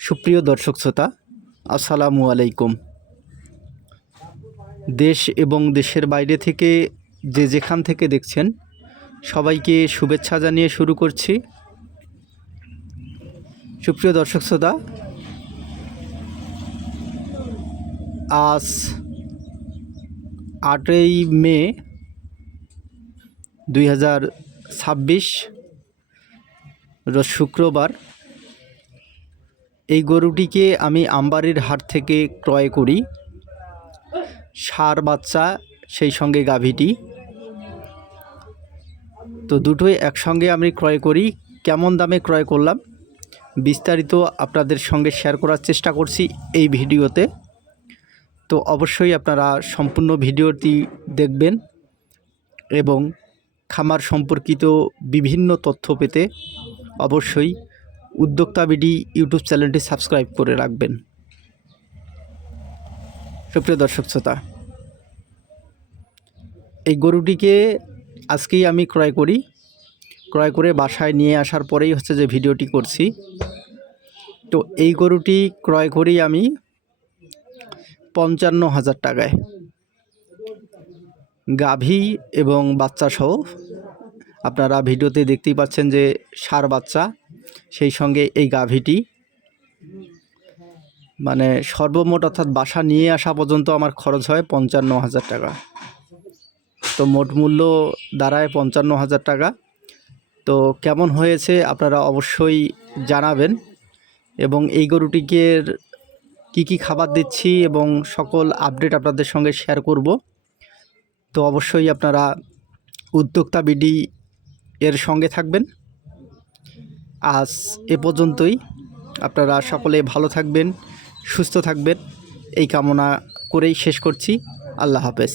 সুপ্রিয় দর্শক শ্রোতা, আসসালামু আলাইকুম। দেশ এবং দেশের বাইরে থেকে যে যেখান থেকে দেখছেন সবাইকে শুভেচ্ছা জানিয়ে শুরু করছি। সুপ্রিয় দর্শক শ্রোতা, আজ 8ই মে 2026 রোজ শুক্রবার। এই গরুটিকে আমি আমবাড়ির হাট থেকে ক্রয় করি। ষাঁড় বাচ্চা, সেই সঙ্গে গাভীটি, তো দুটোই একসঙ্গে আমি ক্রয় করি। কেমন দামে ক্রয় করলাম বিস্তারিত আপনাদের সঙ্গে শেয়ার করার চেষ্টা করছি এই ভিডিওতে। তো অবশ্যই আপনারা সম্পূর্ণ ভিডিওটি দেখবেন এবং খামার সম্পর্কিত বিভিন্ন তথ্য পেতে অবশ্যই উদ্যোক্তা বিডি ইউটিউব চ্যানেলটি সাবস্ক্রাইব করে রাখবেন। সুপ্রিয় দর্শক শ্রোতা, এই গরুটিকে আজকেই আমি ক্রয় করে বাসায় নিয়ে আসার পরেই যে ভিডিওটি করছি। তো এই গরুটি ক্রয় করি আমি 55,000 টাকায়, গাভী এবং বাচ্চা সহ। আপনারা ভিডিওতে দেখতেই পাচ্ছেন যে ষাঁড় বাচ্চা, সেই সঙ্গে এই গাভীটি, মানে সর্বমোট অর্থাৎ বাসা নিয়ে আসা পর্যন্ত আমার খরচ হয় 55,000 টাকা। তো মোট মূল্য দাঁড়ায় 55,000 টাকা। তো কেমন হয়েছে আপনারা অবশ্যই জানাবেন এবং এই গরুটিকে কি খাবার দিচ্ছি এবং সকল আপডেট আপনাদের সঙ্গে শেয়ার করব। তো অবশ্যই আপনারা উদ্যোক্তা বিডি এর সঙ্গে থাকবেন। আজ এ পর্যন্তই। আপনারা সকলে ভালো থাকবেন, সুস্থ থাকবেন, এই কামনা করেই শেষ করছি। আল্লাহ হাফেজ।